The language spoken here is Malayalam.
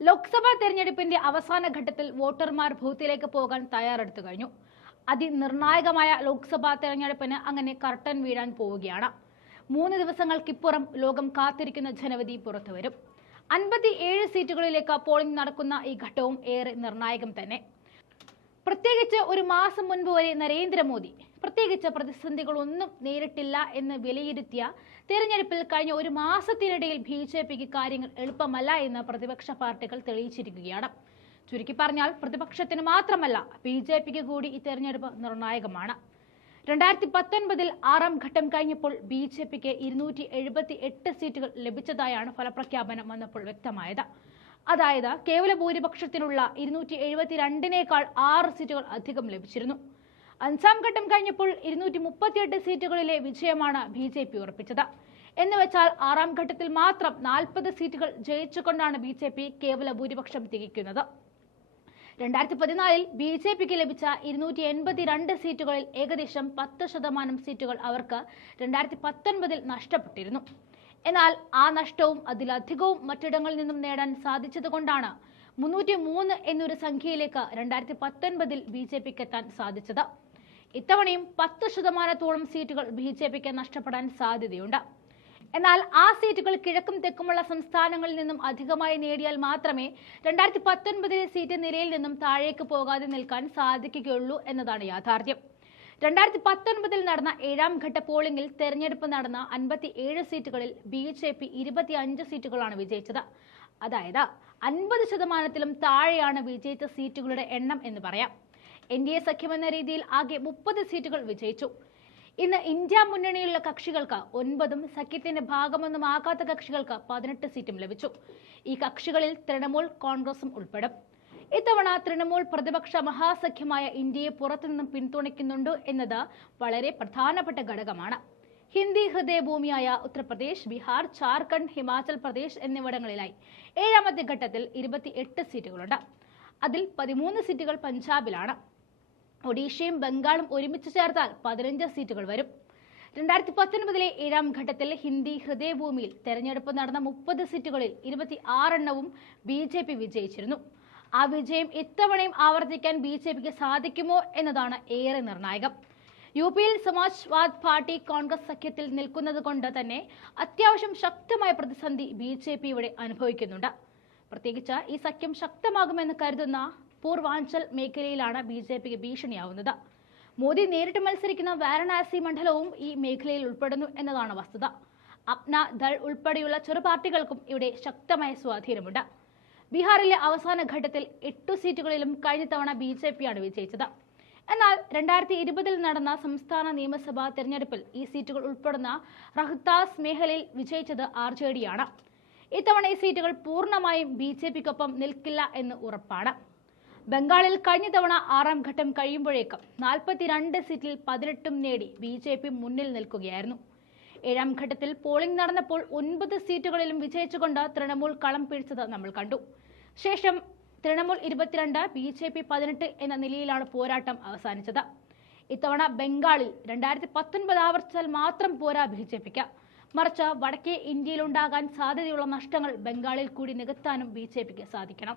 ലോക്സഭാ തെരഞ്ഞെടുപ്പിന്റെ അവസാന ഘട്ടത്തിൽ വോട്ടർമാർ ബൂത്തിലേക്ക് പോകാൻ തയ്യാറെടുത്തു കഴിഞ്ഞു. അതിനിർണായകമായ ലോക്സഭാ തെരഞ്ഞെടുപ്പിന് അങ്ങനെ കർട്ടൻ വീഴാൻ പോവുകയാണ്. 3 ദിവസങ്ങൾക്കിപ്പുറം ലോകം കാത്തിരിക്കുന്ന ജനവിധി പുറത്തുവരും. 57 സീറ്റുകളിലേക്ക് പോളിംഗ് നടക്കുന്ന ഈ ഘട്ടവും ഏറെ നിർണായകം തന്നെ. പ്രത്യേകിച്ച് ഒരു മാസം മുൻപ് വരെ നരേന്ദ്രമോദി പ്രത്യേകിച്ച് പ്രതിസന്ധികളൊന്നും നേരിട്ടില്ല എന്ന് വിലയിരുത്തിയ തെരഞ്ഞെടുപ്പിൽ കഴിഞ്ഞ ഒരു മാസത്തിനിടയിൽ BJPക്ക് കാര്യങ്ങൾ എളുപ്പമല്ല എന്ന് പ്രതിപക്ഷ പാർട്ടികൾ തെളിയിച്ചിരിക്കുകയാണ്. ചുരുക്കി പറഞ്ഞാൽ പ്രതിപക്ഷത്തിന് മാത്രമല്ല BJPക്ക് കൂടി ഈ തെരഞ്ഞെടുപ്പ് നിർണായകമാണ്. 2019 6ാം ഘട്ടം കഴിഞ്ഞപ്പോൾ BJPക്ക് 278 സീറ്റുകൾ ലഭിച്ചതായാണ് ഫലപ്രഖ്യാപനം വന്നപ്പോൾ വ്യക്തമായത്. അതായത് കേവല ഭൂരിപക്ഷത്തിനുള്ള 272നേക്കാൾ 6 സീറ്റുകൾ അധികം ലഭിച്ചിരുന്നു. 5ാം ഘട്ടം കഴിഞ്ഞപ്പോൾ 238 സീറ്റുകളിലെ വിജയമാണ് BJP ഉറപ്പിച്ചത്. എന്നുവെച്ചാൽ 6ാം ഘട്ടത്തിൽ മാത്രം 40 സീറ്റുകൾ ജയിച്ചുകൊണ്ടാണ് BJP കേവല ഭൂരിപക്ഷം തികയ്ക്കുന്നത്. 2014 BJPക്ക് ലഭിച്ച 282 സീറ്റുകളിൽ ഏകദേശം 10% സീറ്റുകൾ അവർക്ക് 2019 നഷ്ടപ്പെട്ടിരുന്നു. എന്നാൽ ആ നഷ്ടവും അതിലധികവും മറ്റിടങ്ങളിൽ നിന്നും നേടാൻ സാധിച്ചതുകൊണ്ടാണ് 303 എന്നൊരു സംഖ്യയിലേക്ക് 2019 BJPക്ക് എത്താൻ സാധിച്ചത്. ഇത്തവണയും 10%തോളം സീറ്റുകൾ BJPക്ക് നഷ്ടപ്പെടാൻ സാധ്യതയുണ്ട്. എന്നാൽ ആ സീറ്റുകൾ കിഴക്കും തെക്കുമുള്ള സംസ്ഥാനങ്ങളിൽ നിന്നും അധികമായി നേടിയാൽ മാത്രമേ 2019 സീറ്റ് നിലയിൽ നിന്നും താഴേക്ക് പോകാതെ നിൽക്കാൻ സാധിക്കുകയുള്ളൂ എന്നതാണ് യാഥാർത്ഥ്യം. 2019 നടന്ന 7ാം ഘട്ട പോളിംഗിൽ തെരഞ്ഞെടുപ്പ് നടന്ന 57 സീറ്റുകളിൽ BJP 25 സീറ്റുകളാണ് വിജയിച്ചത്. അതായത് 50%-ത്തിലും താഴെയാണ് വിജയിച്ച സീറ്റുകളുടെ എണ്ണം എന്ന് പറയാം. NDA സഖ്യമെന്ന രീതിയിൽ ആകെ 30 സീറ്റുകൾ വിജയിച്ചു. ഇന്ന് ഇന്ത്യ മുന്നണിയിലുള്ള കക്ഷികൾക്ക് 9ഉം സഖ്യത്തിന്റെ ഭാഗമൊന്നുമാകാത്ത കക്ഷികൾക്ക് 18 സീറ്റും ലഭിച്ചു. ഈ കക്ഷികളിൽ തൃണമൂൽ, കോൺഗ്രസും ഉൾപ്പെടും. ഇത്തവണ തൃണമൂൽ പ്രതിപക്ഷ മഹാസഖ്യമായ ഇന്ത്യയെ പുറത്തുനിന്നും പിന്തുണയ്ക്കുന്നുണ്ട് എന്നത് വളരെ പ്രധാനപ്പെട്ട ഘടകമാണ്. ഹിന്ദി ഹൃദയഭൂമിയായ ഉത്തർപ്രദേശ്, ബീഹാർ, ജാർഖണ്ഡ്, ഹിമാചൽ പ്രദേശ് എന്നിവിടങ്ങളിലായി 7ാമത്തെ ഘട്ടത്തിൽ 28 സീറ്റുകളുണ്ട്. അതിൽ 13 സീറ്റുകൾ പഞ്ചാബിലാണ്. ഒഡീഷയും ബംഗാളും ഒരുമിച്ച് ചേർത്താൽ 15 സീറ്റുകൾ വരും. 2019 7ാം ഘട്ടത്തിൽ ഹിന്ദി ഹൃദയഭൂമിയിൽ തെരഞ്ഞെടുപ്പ് നടന്ന 30 സീറ്റുകളിൽ 26 BJP വിജയിച്ചിരുന്നു. ആ വിജയം ഇത്തവണയും ആവർത്തിക്കാൻ BJPക്ക് സാധിക്കുമോ എന്നതാണ് ഏറെ നിർണായകം. UPയിൽ സമാജ്വാദ് പാർട്ടി കോൺഗ്രസ് സഖ്യത്തിൽ നിൽക്കുന്നത് കൊണ്ട് തന്നെ അത്യാവശ്യം ശക്തമായ പ്രതിസന്ധി BJP ഇവിടെ അനുഭവിക്കുന്നുണ്ട്. പ്രത്യേകിച്ച് ഈ സഖ്യം ശക്തമാകുമെന്ന് കരുതുന്ന പൂർവാഞ്ചൽ മേഖലയിലാണ് BJPക്ക് ഭീഷണിയാവുന്നത്. മോദി നേരിട്ട് മത്സരിക്കുന്ന വാരണാസി മണ്ഡലവും ഈ മേഖലയിൽ ഉൾപ്പെടുന്നു എന്നതാണ് വസ്തുത. അപ്ന ദൾ ഉൾപ്പെടെയുള്ള ചെറു പാർട്ടികൾക്കും ഇവിടെ ശക്തമായ സ്വാധീനമുണ്ട്. ബീഹാറിലെ അവസാന ഘട്ടത്തിൽ 8 സീറ്റുകളിലും കഴിഞ്ഞ തവണ BJPയാണ് വിജയിച്ചത്. എന്നാൽ 2020 നടന്ന സംസ്ഥാന നിയമസഭാ തെരഞ്ഞെടുപ്പിൽ ഈ സീറ്റുകൾ ഉൾപ്പെടുന്ന റഹ്താസ് മേഖലയിൽ വിജയിച്ചത് RJDയാണ്. ഇത്തവണ ഈ സീറ്റുകൾ പൂർണ്ണമായും BJPക്കൊപ്പം നിൽക്കില്ല എന്ന് ഉറപ്പാണ്. ബംഗാളിൽ കഴിഞ്ഞ തവണ 6ാം ഘട്ടം കഴിയുമ്പോഴേക്കും 42 സീറ്റിൽ 18ഉം നേടി BJP മുന്നിൽ നിൽക്കുകയായിരുന്നു. 7ാം ഘട്ടത്തിൽ പോളിംഗ് നടന്നപ്പോൾ 9 സീറ്റുകളിലും വിജയിച്ചുകൊണ്ട് തൃണമൂൽ കളം പിടിച്ചത് നമ്മൾ കണ്ടു. ശേഷം തൃണമൂൽ 22, BJP 18 എന്ന നിലയിലാണ് പോരാട്ടം അവസാനിച്ചത്. ഇത്തവണ ബംഗാളിൽ 2019 ആവർത്തിച്ചാൽ മാത്രം പോരാ BJPക്ക്. മറിച്ച് വടക്കേ ഇന്ത്യയിലുണ്ടാകാൻ സാധ്യതയുള്ള നഷ്ടങ്ങൾ ബംഗാളിൽ കൂടി നികത്താനും BJPക്ക് സാധിക്കണം.